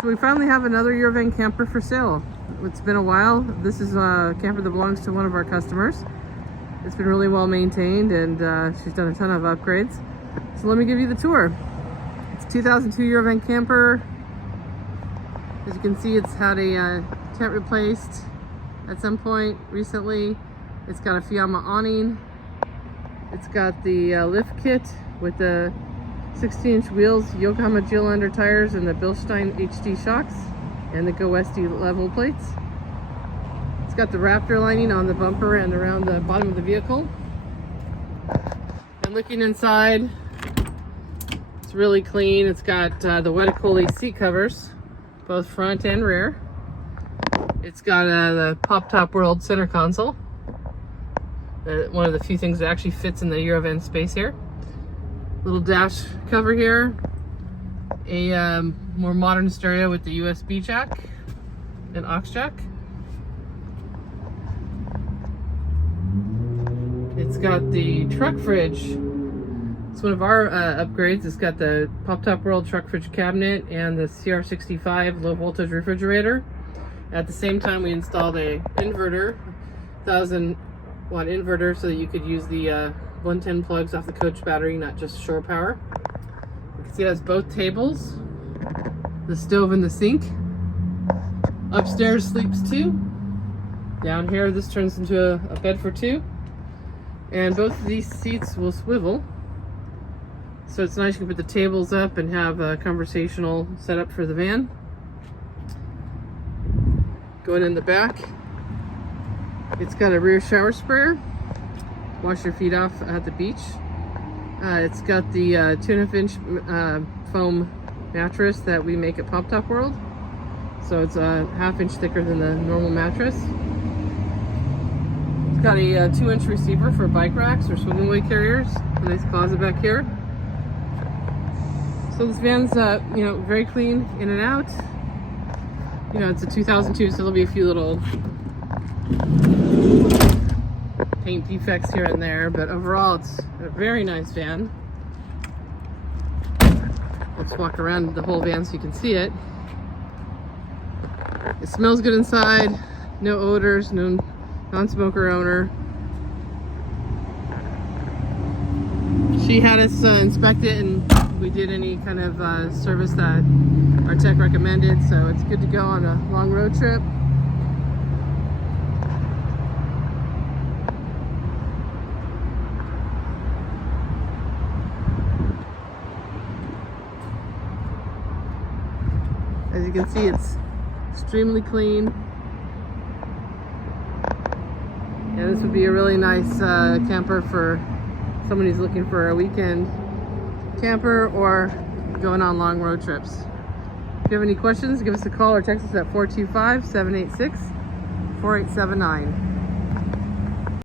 So we finally have another Eurovan camper for sale. It's been a while. This is a camper that belongs to one of our customers. It's been really well maintained, and she's done a ton of upgrades. So let me give you the tour. It's a 2002 Eurovan camper. As you can see, it's had a tent replaced at some point recently. It's got a Fiamma awning. It's got the lift kit with the 16-inch wheels, Yokohama Geolander tires, and the Bilstein HD shocks, and the Westy level plates. It's got the Raptor lining on the bumper and around the bottom of the vehicle. And looking inside, it's really clean. It's got the Wetticoli seat covers, both front and rear. It's got the Poptop World center console. One of the few things that actually fits in the Eurovan space here. Little dash cover here. A more modern stereo with the USB jack and aux jack. It's got the TruckFridge. It's one of our upgrades. It's got the Poptop World TruckFridge cabinet and the CR65 Low Voltage refrigerator. At the same time, we installed a inverter, 1000-watt inverter, so that you could use the 110 plugs off the coach battery, not just shore power. You can see it has both tables, the stove and the sink. Upstairs sleeps two. Down here, this turns into a bed for two. And both of these seats will swivel. So it's nice, you can put the tables up and have a conversational setup for the van. Going in the back, it's got a rear shower sprayer. Wash your feet off at the beach. It's got the 2.5-inch foam mattress that we make at Poptop World. So it's a 1/2 inch thicker than the normal mattress. It's got a 2-inch receiver for bike racks or swimming weight carriers. A nice closet back here. So this van's very clean in and out. It's a 2002, so there'll be a few little paint defects here and there, but overall it's a very nice van. Let's walk around the whole van so you can see it. It smells good inside, no odors, no non-smoker owner. She had us inspect it, and we did any kind of service that our tech recommended, so it's good to go on a long road trip. As you can see, it's extremely clean. Yeah, this would be a really nice camper for someone who's looking for a weekend camper or going on long road trips. If you have any questions, give us a call or text us at 425-786-4879.